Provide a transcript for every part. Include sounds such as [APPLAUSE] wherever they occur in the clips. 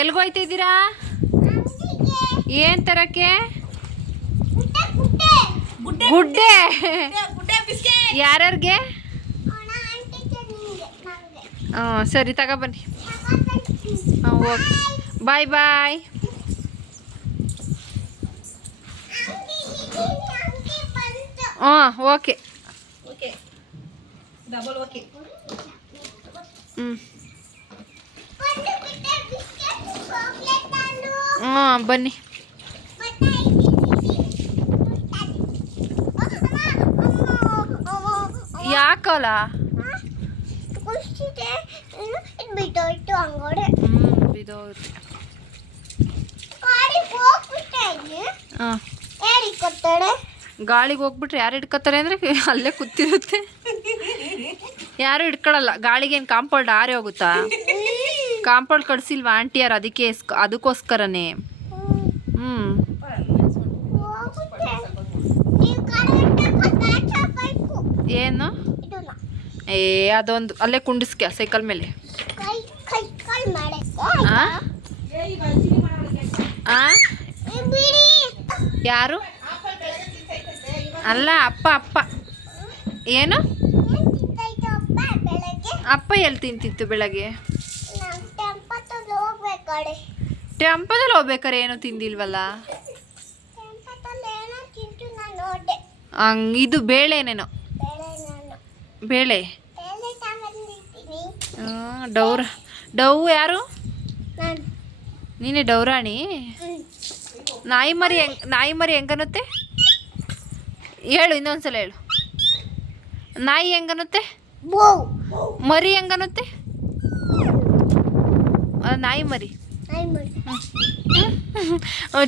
ಎಲ್ಗೋಯ್ತಿದ್ದೀರಾ ಏನ್ ತರಕ್ಕೆ? ಗುಡ್ಡೆ ಯಾರ್ಯಾರಿಗೆ ಹ್ಞೂ ಸರಿ ತಗೊಬನ್ನಿ ಹಾಂ ಓಕೆ ಬಾಯ್ ಬಾಯ್. ಹಾಂ ಓಕೆ. ಓಕೆ. Double okay. ಹ್ಞೂ ಹ್ಞೂ ಬನ್ನಿ ಯಾಕಲ್ಲ ಬಿಟ್ಟೋಯ್ತು ಹಂಗೋಡೆ ಹ್ಞೂ ಬಿದೋಗುತ್ತೆ ಗಾಡಿ ಹೋಗ್ಬಿಟ್ಟೆ ಇಲ್ಲಿ ಹಾಂ, ಬನ್ನಿ. ಯಾಕಲ್ಲ ಗಾಳಿಗೆ ಹೋಗ್ಬಿಟ್ರೆ ಯಾರು ಹಿಡ್ಕೊತಾರೆ ಅಂದರೆ ಅಲ್ಲೇ ಕೂತಿರುತ್ತೆ. ಯಾರು ಹಿಡ್ಕೊಳಲ್ಲ. ಗಾಳಿಗೆ ಏನು ಕಾಂಪೌಂಡ್ ಆರಿ ಹೋಗುತ್ತಾ? ಕಾಂಪೌಂಡ್ ಕಟ್ಸಿಲ್ವಾ ಆಂಟಿಯಾರು ಅದಕ್ಕೆ ಅದಕ್ಕೋಸ್ಕರನೇ? ಹ್ಞೂ ಏನು? ಏ, ಅದೊಂದು, ಅಲ್ಲೇ ಕುಂಡಿಸ್ಕ್ಯ ಸೈಕಲ್ ಮೇಲೆ. ಯಾರು? ಅಲ್ಲ, ಅಪ್ಪ ಅಪ್ಪ. ಏನು? ಅಪ್ಪ ಎಲ್ಲಿ ತಿಂತಿತ್ತು ಬೆಳಗ್ಗೆ ನಾವು ಟೆಂಪತ್ತಲ್ಲಿ ಹೋಗ್ಬೇಕು ಕಡೆ ಟೆಂಪದಲ್ಲಿ ಹೋಗ್ಬೇಕಾರೆ ಏನು ತಿಂದಿಲ್ವಲ್ಲ? ಹಂಗೆ ಇದು ಬೇಳೆನೇನೋ ಬೇಳೆ ಡೌರ ಡೌ ಯಾರು? ನಾನು. ಡೌರಾಣಿ? ನಾಯಿ ಮರಿ ಹೆಂಗ್ ನಾಯಿ ಮರಿ ಹೆಂಗನ್ನುತ್ತೆ? ಹೇಳು ಇನ್ನೊಂದ್ಸಲ ಹೇಳು. ನಾಯಿ ಹೆಂಗನ್ನುತ್ತೆ? ಬೋ. ಮರಿ ಹೆಂಗನ್ನುತ್ತೆ? ನಾಯಿ ಮರಿ.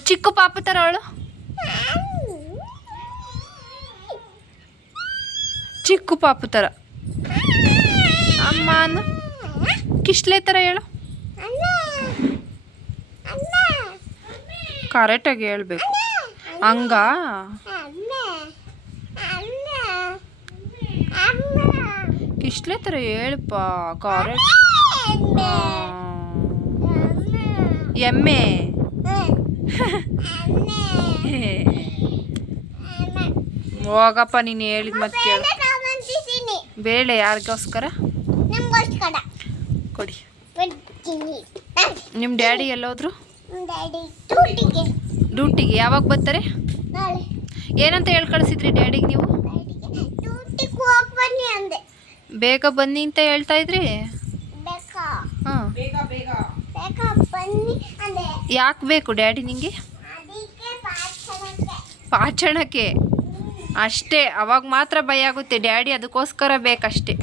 ಚಿಕ್ಕ ಪಾಪ ಥರ ಅವಳು? ಚಿಕ್ಕ ಪಾಪು ಥರ ಅಮ್ಮ ಅನ್ನು? ಕಿಶ್ಲೆ ಥರ ಹೇಳು. ಕರೆಕ್ಟಾಗಿ ಹೇಳ್ಬೇಕು. ಹಂಗ ಕಿಶ್ಲೆ ಥರ ಹೇಳಪ್ಪ ಕರೆಕ್ಟ್ ಎಮ್ಮೆ. [LAUGHS] ಹೋಗಪ್ಪ ನೀನು ಹೇಳಿದ ಮತ್ತೆ ಕೇಳು. ಬೇಳೆ ಯಾರಿಗೋಸ್ಕರ? ಕೊಡಿ. ನಿಮ್ಮ ಡ್ಯಾಡಿ ಎಲ್ಲೋದ್ರು? ಡ್ಯೂಟಿಗೆ. ಯಾವಾಗ ಬರ್ತಾರೆ? ಏನಂತ ಹೇಳಿ ಕಳಿಸಿದ್ರಿ ಡ್ಯಾಡಿಗೆ ನೀವು? ಬೇಗ ಬನ್ನಿ ಅಂತ ಹೇಳ್ತಾ ಇದ್ರಿ ಬೇಕಾ ಹಾಂ ಬೇಗ ಬೇಗ ಬೇಕಾ ಬನ್ನಿ ಅಂದೆ ಯಾಕೆ ಬೇಕು ಡ್ಯಾಡಿ ನಿಂಗೆ? ಪಾಚಣಕ್ಕೆ. ಅಷ್ಟೇ ಅವಾಗ ಮಾತ್ರ ಭಯ ಆಗುತ್ತೆ. ಡ್ಯಾಡಿ ಅದಕ್ಕೋಸ್ಕರ ಬೇಕಷ್ಟೇ.